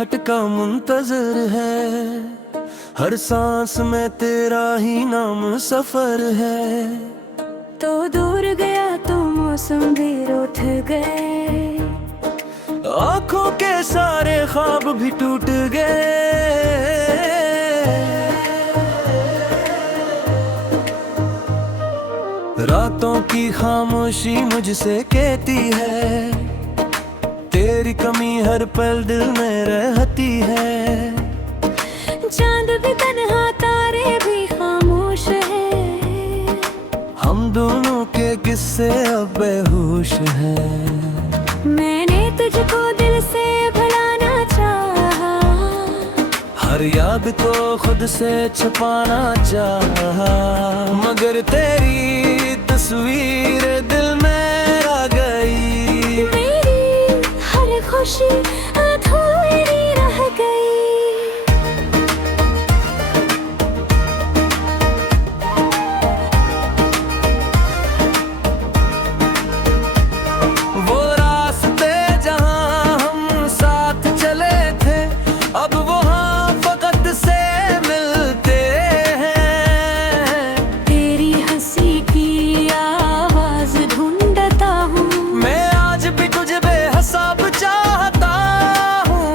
आहट का मुंतजर है। हर सांस में तेरा ही नाम सफर है। तो दूर गया तो मौसम भी रूठ गए, आंखों के सारे ख्वाब भी टूट गए। रातों की खामोशी मुझसे कहती है, तेरी कमी हर पल दिल में रहती है। चांद भी तन्हा तारे भी खामोश है, हम दोनों के किस्से अब बेहोश हैं। मैंने तुझको दिल से भुलाना चाहा, हर याद को खुद से छुपाना चाहा, मगर तेरी तस्वीर दिल में आ गई। मेरी हर खुशी अधूरी रह गई। वो रास्ते जहां हम साथ चले थे, अब वहां फकत से मिलते हैं। तेरी हंसी की आवाज ढूंढता हूँ, मैं आज भी तुझे बेहिसाब चाहता हूँ।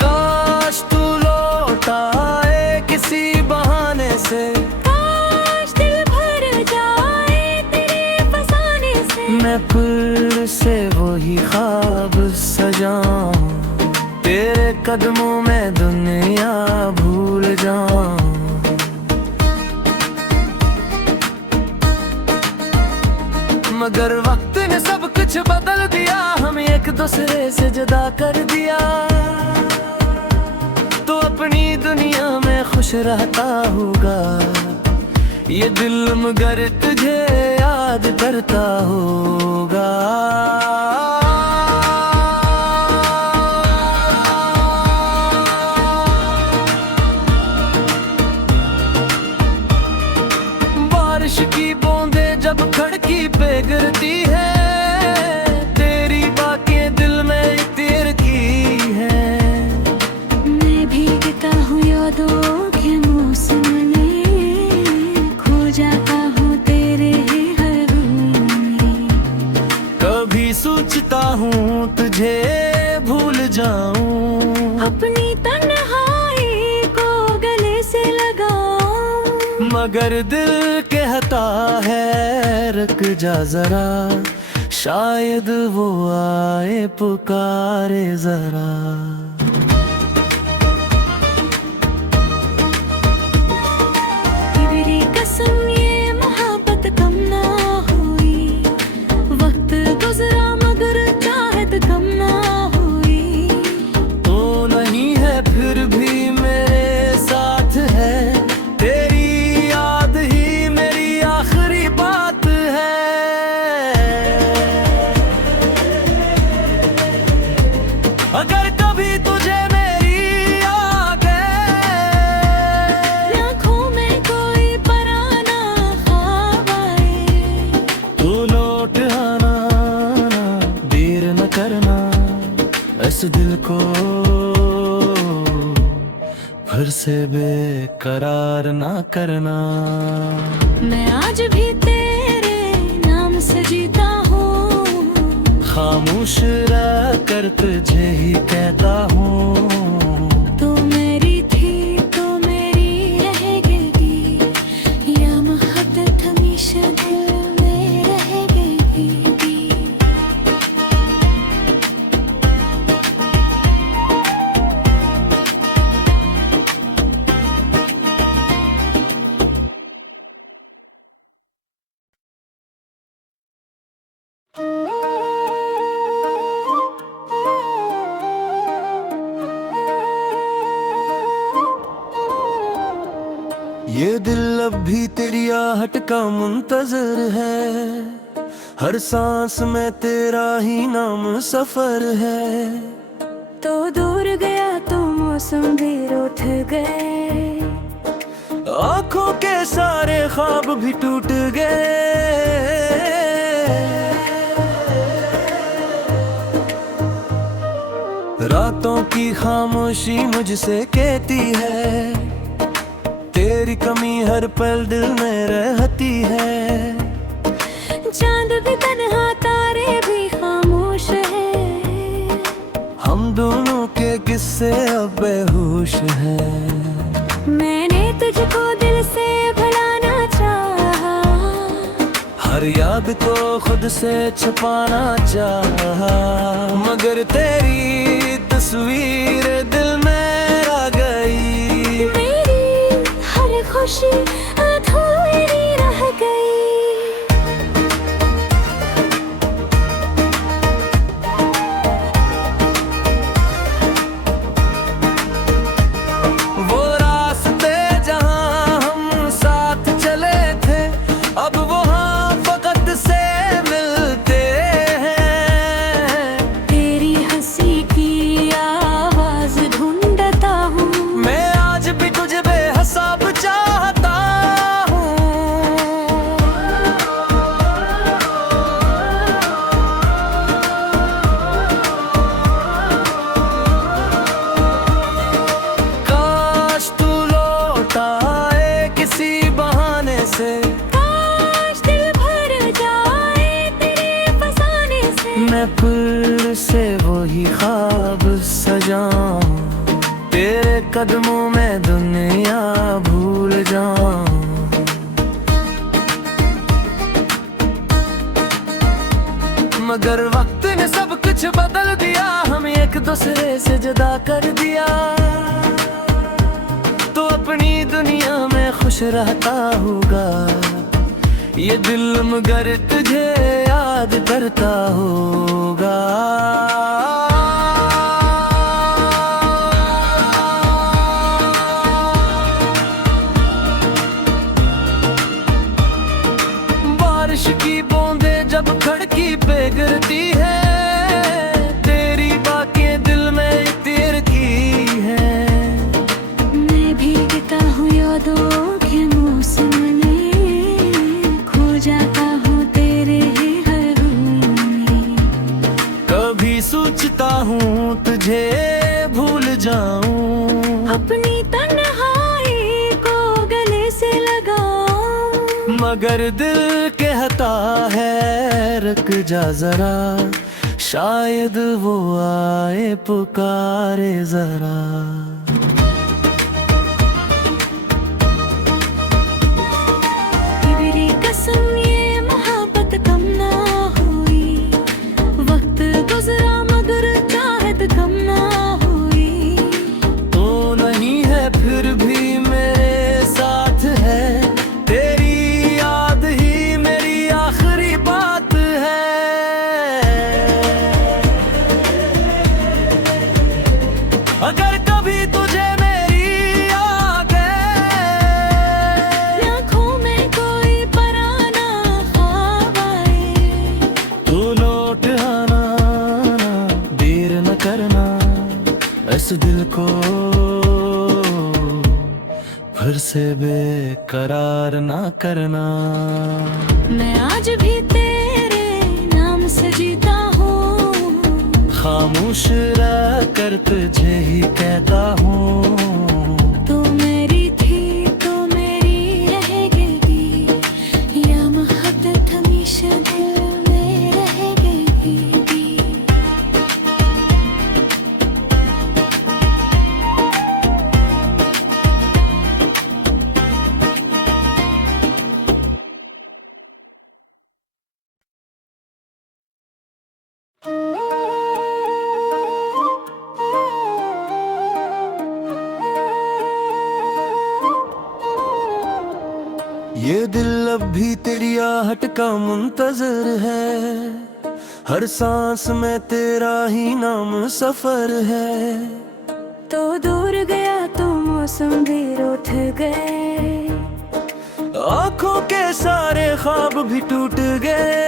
काश तू लौट आए किसी बहाने से, काश दिल भर जाए तेरे फसाने से। मैं फिर से वही ख्वाब सजाऊं, तेरे कदमों में दुनिया भूल जाऊं। मगर वक्त ने सब कुछ बदल दिया, हम एक दूसरे से जुदा कर दिया। तो अपनी दुनिया में खुश रहता होगा ये दिल, मगर तुझे याद करता होगा। बारिश की बूंदें जब खिड़की पे गिरती है, तेरी बातें दिल में तीर की है। मैं भीगता हूँ यादों के मौसम में, खो जाता हूँ तेरे हर रूह में। कभी सोचता हूँ तुझे भूल जाऊं, अपनी तन्हाई को गले से लगाऊं, मगर दिल कहता है रुक जा जरा, शायद वो आए पुकारे जरा। तेरी कसम ये मोहब्बत कम ना हुई, वक्त गुजरा मगर चाहत कम ना हुई। तो नहीं है फिर भी मेरे साथ है, तेरी याद ही मेरी आखिरी बात है। अगर कभी तुझे मेरी याद है, आँखों में कोई पराना ख्वाब आए, तू लौट आना, देर न करना, इस दिल को फिर से बेकरार ना करना। मैं आज भी तेरे नाम से जीता हूँ, खामोश रह कर तुझे ही कहता हूँ। तू मेरी थी तो मेरी रहेगी, या मोहब्बत हमेशा दिल में रहेगी। ये दिल अब भी तेरी आहट का मुंतजर है। हर सांस में तेरा ही नाम सफर है। तो दूर गया तो मौसम भी रूठ गए, आंखों के सारे ख्वाब भी टूट गए। रातों की खामोशी मुझसे कहती है, तेरी कमी हर पल दिल में रहती है। चांद भी तन्हा तारे भी खामोश है, हम दोनों के किस्से अब बेहोश हैं। मैंने तुझको दिल से भुलाना चाहा, हर याद को खुद से छुपाना चाहा, मगर तेरी तस्वीर दिल में आ गई। मेरी हर खुशी अधूरी रह गई। वो रास्ते जहां हम साथ चले थे, अब वहां फकत से मिलते हैं। तेरी हंसी की आवाज ढूंढता हूँ, मैं आज भी तुझे बेहिसाब चाहता हूँ। काश तू लौट आए किसी बहाने से, काश दिल भर जाए तेरे फसाने से। मैं फिर से वही ख्वाब सजाऊं, तेरे कदमों में दुनिया भूल जाऊं। मगर वक्त ने सब कुछ बदल दिया, हम एक दूसरे से जुदा कर दिया। तो अपनी दुनिया में खुश रहता होगा ये दिल, मगर तुझे याद करता होगा। बारिश की बूंदें जब खिड़की पे गिरती है, तेरी बातें दिल में तिरकी है। मैं भीगता हूँ यादों के मौसम में, खो जाता हूँ तेरे ही हर रूह में। कभी सोचता हूँ तुझे भूल जाऊं, अपनी तन्हाई को गले से लगाऊं, मगर दिल कहता है रुक जा जरा, शायद वो आए पुकारे जरा। तेरी कसम ये मोहब्बत कम ना हुई, वक्त गुजरा मगर चाहत कम ना हुई। तो नहीं है फिर भी मेरे साथ है, तेरी याद ही मेरी आखिरी बात है। अगर कभी तुझे मेरी याद है, आँखों में कोई पराना ख्वाब आए, तू लौट आना, देर न करना, इस दिल को फिर से बेकरार ना करना। मैं आज भी तेरे नाम से जीता हूँ, खामोश रह कर तुझे ही कहता हूँ। तू मेरी थी तो मेरी रहेगी, या मोहब्बत हमेशा दिल में रहेगी। ये दिल अब भी तेरी आहट का मुंतजर है, हर सांस में तेरा ही नाम सफर है। तो दूर गया तो मौसम भी रूठ गए, आंखों के सारे ख्वाब भी टूट गए।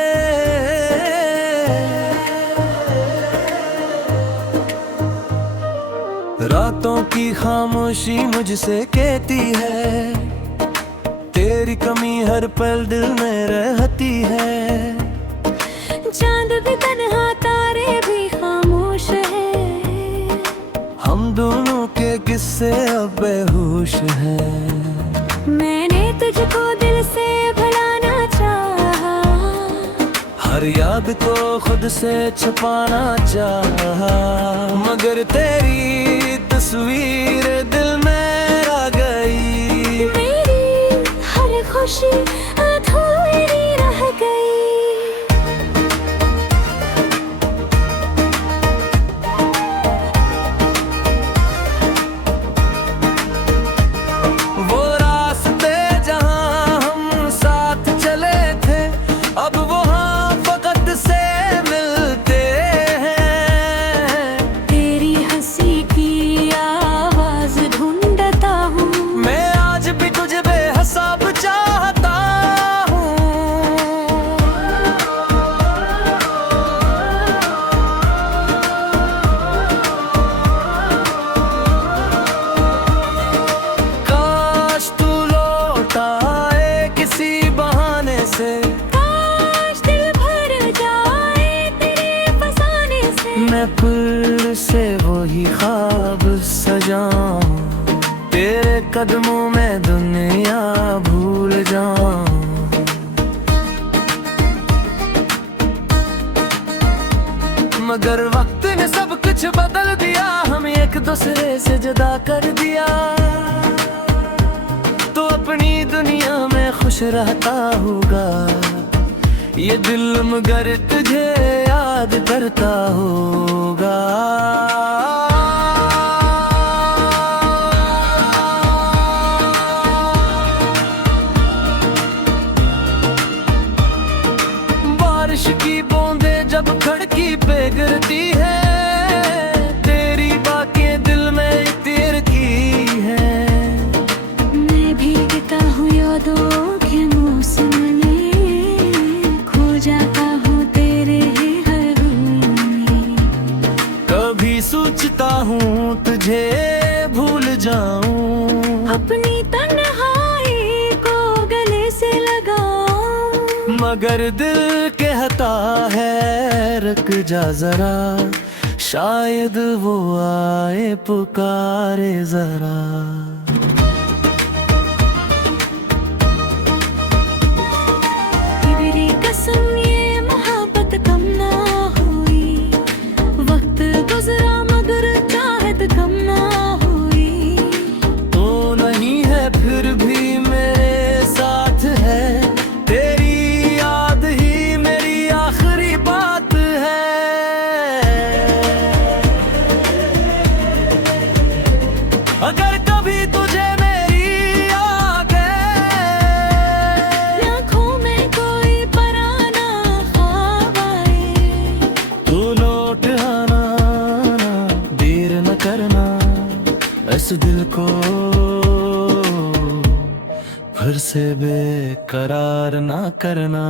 रातों की खामोशी मुझसे कहती है, तेरी कमी हर पल दिल में रहती है। चांद भी तन्हा तारे भी खामोश है, हम दोनों के किस्से अब बेहोश हैं। मैंने तुझको दिल से भुलाना चाहा, हर याद को खुद से छुपाना चाहा, मगर तेरी तस्वीर दिल में आ गई। मेरी हर खुशी अधूरी रह गई। वो रास्ते जहाँ हम साथ चले थे, अब वहाँ फकत से मिलते हैं। तेरी हंसी की आवाज ढूंढता हूँ, मैं आज भी तुझे बेहिसाब चाहता हूँ। काश तू लौट आए किसी बहाने से, काश दिल भर जाए तेरे फसाने से। मैं फिर से वही ख्वाब सजाऊं, तेरे कदमों में दुनिया भूल जाऊं। मगर वक्त ने सब कुछ बदल दिया, हम एक दूसरे से जुदा कर दिया। तो अपनी दुनिया में खुश रहता होगा ये दिल, मगर तुझे याद करता होगा। बारिश की बूंदें जब खिड़की पे गिरती है, तेरी बातें दिल में तीर की है। मैं भीगता हूँ यादों के मौसम में, खो जाता हूँ तेरे ही हर रूम में। कभी सोचता हूँ तुझे भूल जाऊं, अपनी तन्हाई को गले से लगाऊं, मगर दिल कहता है रुक जा जरा, शायद वो आए पुकारे जरा। तेरी कसम ये मोहब्बत कम ना हुई, वक्त गुजरा मगर चाहत कम ना हुई। तो नहीं है फिर भी मेरे साथ है, तेरी याद ही मेरी आखिरी बात है। अगर कभी तुझे मेरी याद है, आँखों में कोई पराना ख्वाब आए, तू लौट आना ना, देर न करना, इस दिल को फिर से बेकरार ना करना।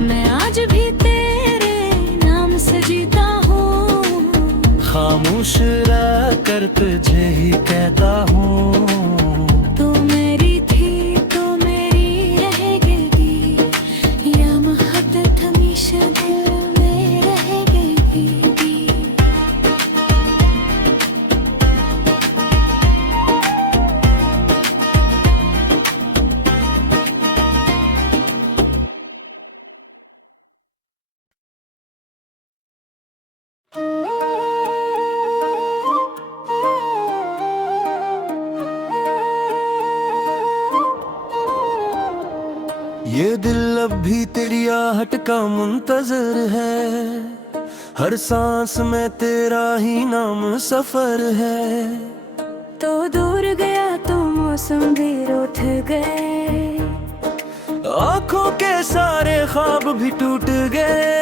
मैं आज भी तेरे नाम से जीता हूँ, खामोश रह कर तुझे ही कहता हूँ। तो मेरी थी तो मेरी रहेगी, या मोहब्बत हमेशा दिल में रहेगी। ये दिल अब भी तेरी आहट का मुंतजर है, हर सांस में तेरा ही नाम सफर है। तो दूर गया तो मौसम भी रूठ गए, आंखों के सारे ख्वाब भी टूट गए।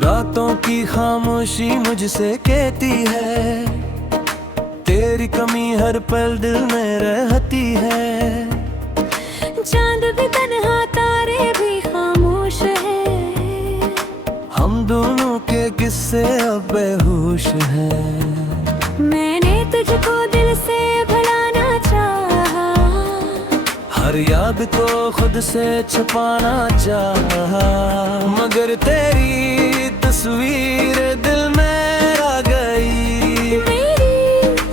रातों की खामोशी मुझसे कहती है, तेरी कमी हर पल दिल में रहती है। चांद भी तन्हा तारे भी खामोश है, हम दोनों के किस्से अब बेहोश हैं। याद को खुद से छुपाना चाहा, मगर तेरी तस्वीर दिल में आ गई। मेरी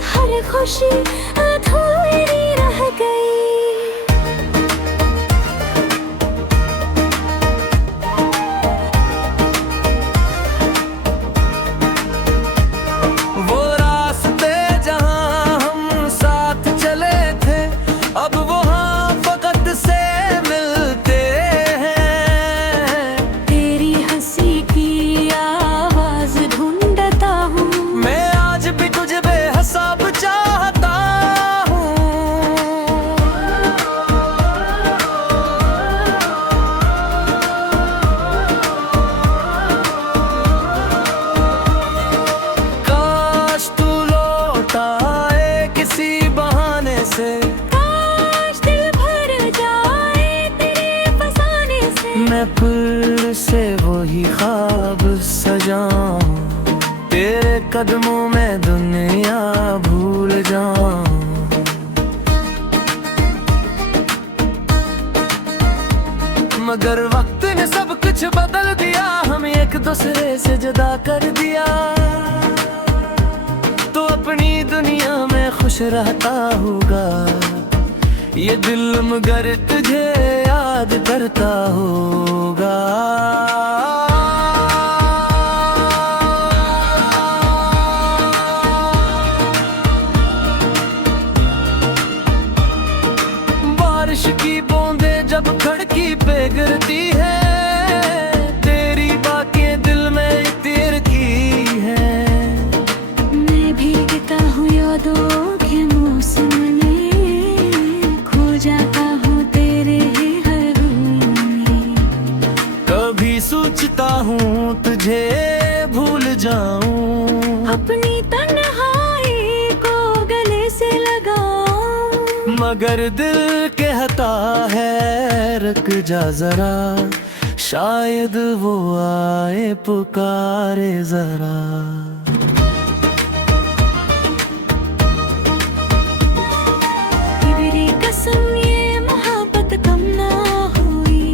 हर खुशी अधूरी रह गई। वो रास्ते जहां हम साथ चले थे, अब वहां फकत से मिलते हैं। तेरी हंसी की आवाज ढूंढता हूँ, मैं आज भी तुझे बेहिसाब चाहता हूँ। काश तू लौट आए किसी बहाने से, काश दिल भर जाए तेरे फसाने से। मैं फिर से वही ख्वाब सजाऊं, तेरे कदमों में दुनिया भूल जाऊं। मगर वक्त ने सब कुछ बदल दिया, हम एक दूसरे से जुदा कर दिया। तो अपनी दुनिया में खुश रहता होगा ये दिल, मगर तुझे याद करता होगा। बारिश की बूंदें जब खिड़की पे गिरती है, तेरी बातें दिल में तीर की है। मैं भीगता हूँ यादों के मौसम में, खो जाता हूँ तेरे हर रूप में। कभी सोचता हूँ तुझे भूल जाऊं, अपनी तन्हाई को गले से लगाऊं। मगर दिल कहता है रुक जा जरा, शायद वो आए पुकारे जरा। तेरी कसम ये मोहब्बत कम ना हुई,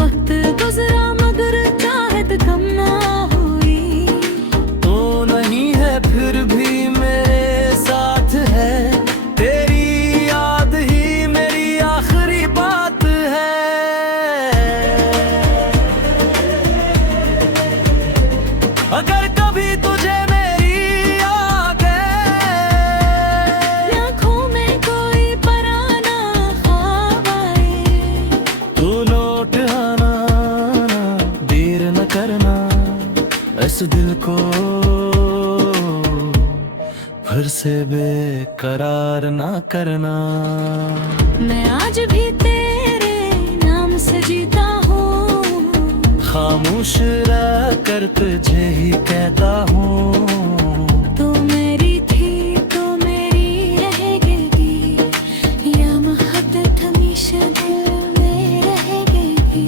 वक्त गुजरा मगर चाहत कम ना हुई। तो नहीं है फिर भी मेरे साथ है, तेरी याद ही मेरी आखिरी बात है। अगर कभी तुझे मेरी याद है, आँखों में कोई पराना ख्वाब आए, तू लौट आना, देर न करना, इस दिल को फिर से बेकरार ना करना। मैं आज भी तेरे नाम से जीता हूँ, खामोश रह कर तुझे ही कहता हूँ। तू मेरी थी तो मेरी रहेगी, या मोहब्बत हमेशा दिल में रहेगी।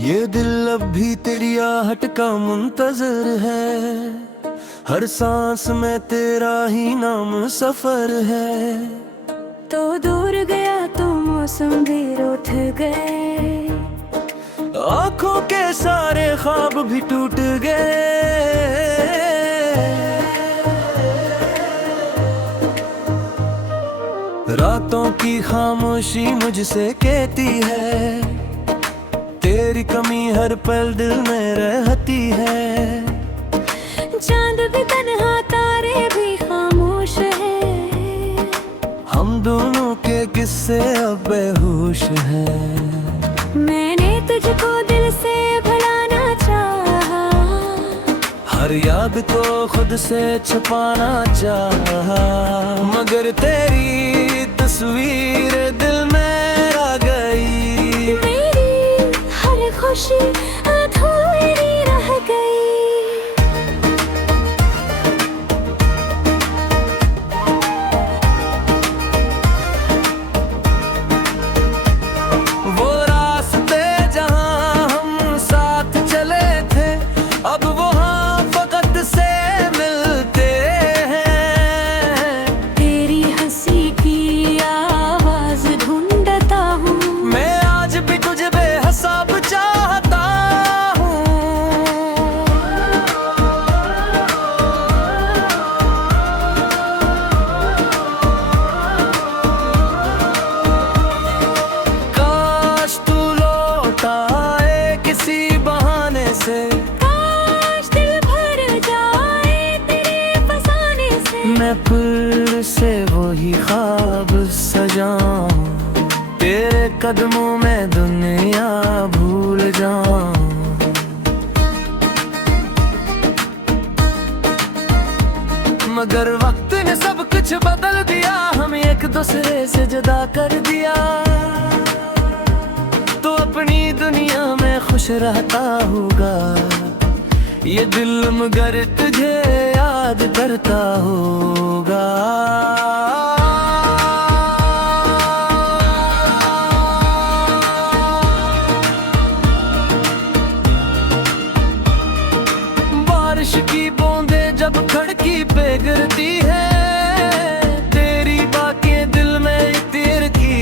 ये दिल अब भी तेरी आहट का मुंतजर है, हर सांस में तेरा ही नाम सफर है। तो दूर गया तो मौसम भी रूठ गए, आंखों के सारे ख्वाब भी टूट गए। रातों की खामोशी मुझसे कहती है, तेरी कमी हर पल दिल में रहती है। चांद भी तन्हा तारे भी खामोश है, हम दोनों के किस्से अब बेहोश हैं। मैंने तुझको दिल से भुलाना चाहा, हर याद को खुद से छुपाना चाहा, मगर तेरी तस्वीर दिल में आ गई। मेरी हर खुशी अधूरी रह गई। जुदा कर दिया, तो अपनी दुनिया में खुश रहता होगा। ये दिल मगर तुझे याद करता होगा। बारिश की बूंदें जब खिड़की पे गिरती है, तेरी बातें दिल में तीर की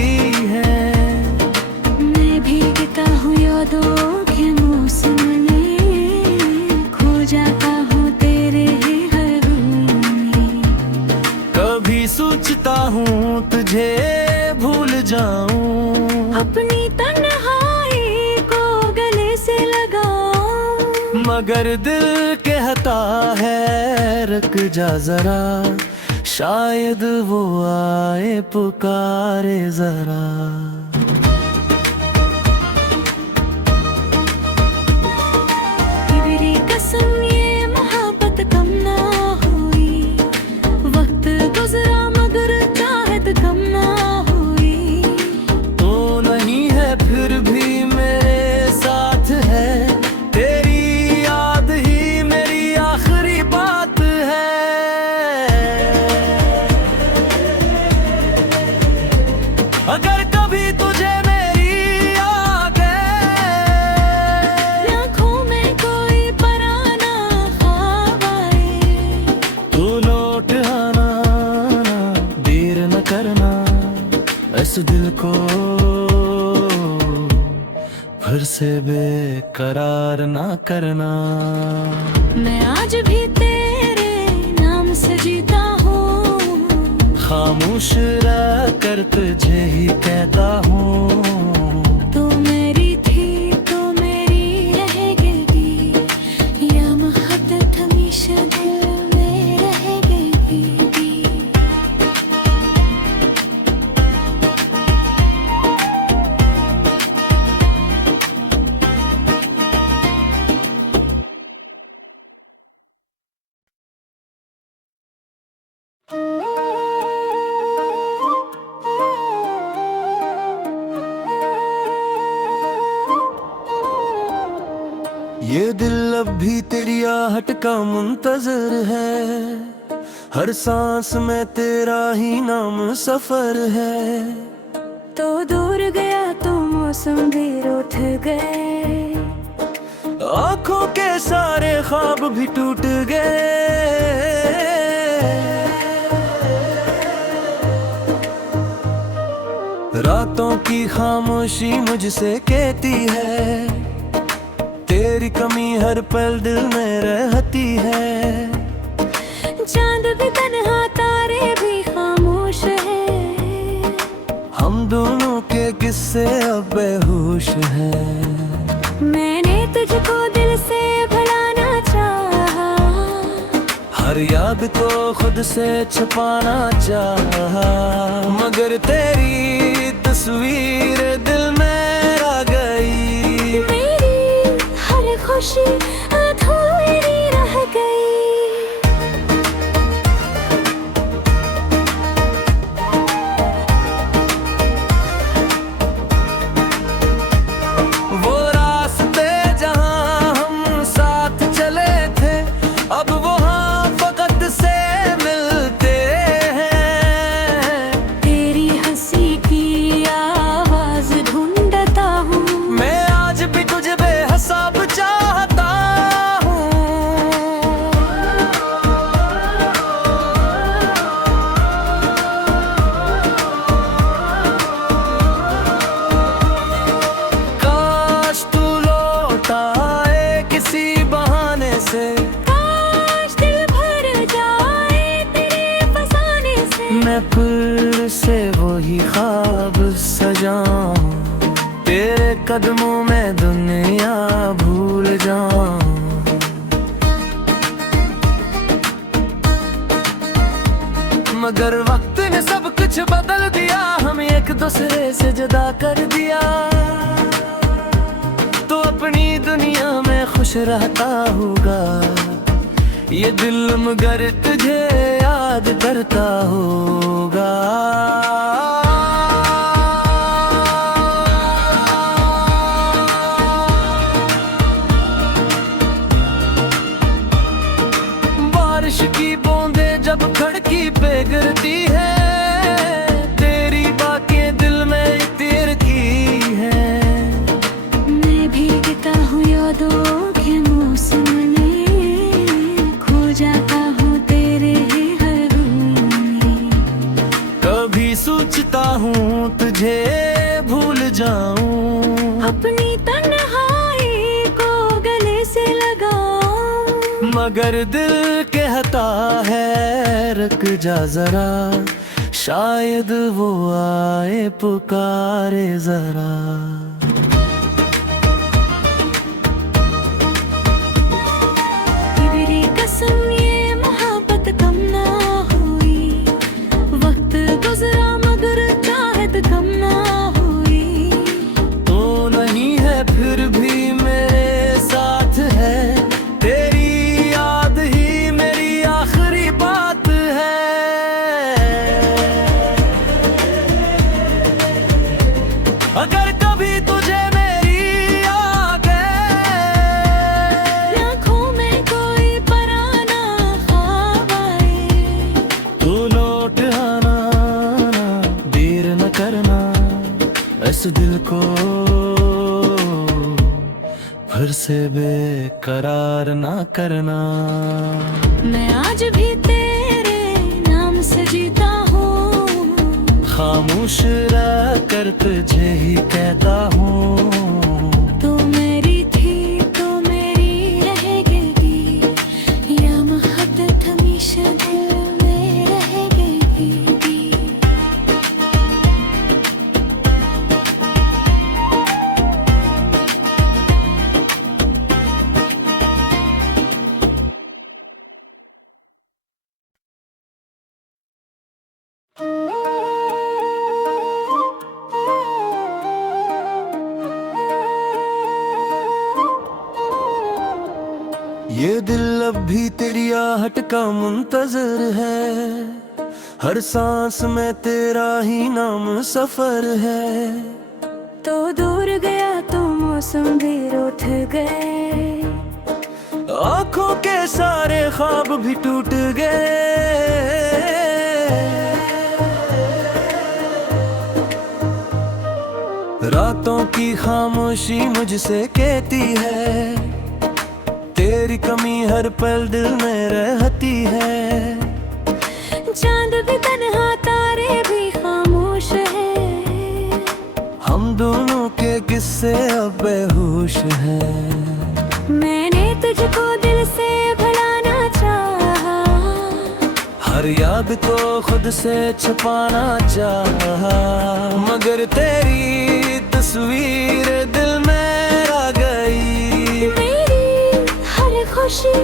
है। मैं भीगता हूँ यादों के मौसम में, खो जाता हूँ तेरे ही हर रूह में। कभी सोचता हूँ तुझे भूल जाऊं, अपनी तन्हाई को गले से लगाऊं, मगर दिल कहता है रुक जा जरा, शायद वो आए पुकारे जरा। तेरी कसम ये मोहब्बत कम ना हुई, वक्त गुजरा मगर चाहत कम ना हुई। तो नहीं है फिर भी मेरे साथ है, तेरी याद ही मेरी आखिरी बात है। अगर कभी तुझे मेरी याद है, आँखों में कोई पराना ख्वाब आए, तू लौट आना, देर न करना, इस दिल को फिर से बेकरार ना करना। मैं आज भी तेरे नाम से जीता हूँ, खामोश रह कर तुझे ही कहता हूँ। तो मेरी थी तो मेरी रहेगी, या मोहब्बत हमेशा दिल में रहेगी। ये दिल अब भी तेरी आहट का मुंतजर है, हर सांस में तेरा ही नाम सफर है। तो दूर गया तो मौसम भी रूठ गए, आंखों के सारे ख्वाब भी टूट गए। रातों की खामोशी मुझसे कहती है, तेरी कमी हर पल दिल में रहती है। चांद भी तन्हा तारे भी खामोश है, हम दोनों के किस्से अब बेहोश हैं। मैंने तुझको दिल से भुलाना चाहा, हर याद को खुद से छुपाना चाहा, मगर तेरी तस्वीर दिल में आ गई। मेरी हर खुशी अधूरी रह गई। वो रास्ते जहां हम साथ चले थे, अब वहां फकत से मिलते हैं। तेरी हंसी की आवाज ढूंढता हूँ, मैं आज भी तुझे बेहिसाब चाहता हूँ। काश तू लौट आए किसी बहाने से, काश दिल भर जाए तेरे फसाने से। मैं फिर से वही ख्वाब सजाऊं, तेरे कदमों में दुनिया भूल जाऊं। मगर वक्त ने सब कुछ बदल दिया, हम एक दूसरे से जुदा कर दिया, तो अपनी दुनिया में खुश रहता होगा। ये दिल मगर तुझे याद करता होगा। मगर दिल कहता है रुक जा जरा, शायद वो आए पुकारे जरा। तेरी कसम ये मोहब्बत कम ना हुई, वक्त गुजरा मगर चाहत कम ना हुई। तो नहीं है फिर भी मेरे साथ है, तेरी याद ही मेरी आखिरी बात है। अगर कभी तुझे मेरी आ गए, आँखों में कोई पराना ख्वाब आए, तू लौट आना, देर न करना, इस दिल को फिर से बेकरार ना करना। मैं आज भी तेरे नाम से जीता हूँ, खामोश रह कर तुझे ही कहता हूँ। तो मेरी थी तो मेरी रहेगी, या मोहब्बत हमेशा दिल में रहेगी। ये दिल अब भी तेरी आहट का मुंतजर है, हर सांस में तेरा ही नाम सफर है। तो दूर गया तो मौसम भी रूठ गए, आंखों के सारे ख्वाब भी टूट गए। रातों की खामोशी मुझसे कहती है, तेरी कमी हर पल दिल में रहती है। चांद भी तन्हा तारे भी खामोश है, हम दोनों के किस्से अब बेहोश हैं। मैंने तुझको दिल से भुलाना चाहा, हर याद को खुद से छुपाना चाहा, मगर तेरी तस्वीर दिल में आ गई। मेरी हर खुशी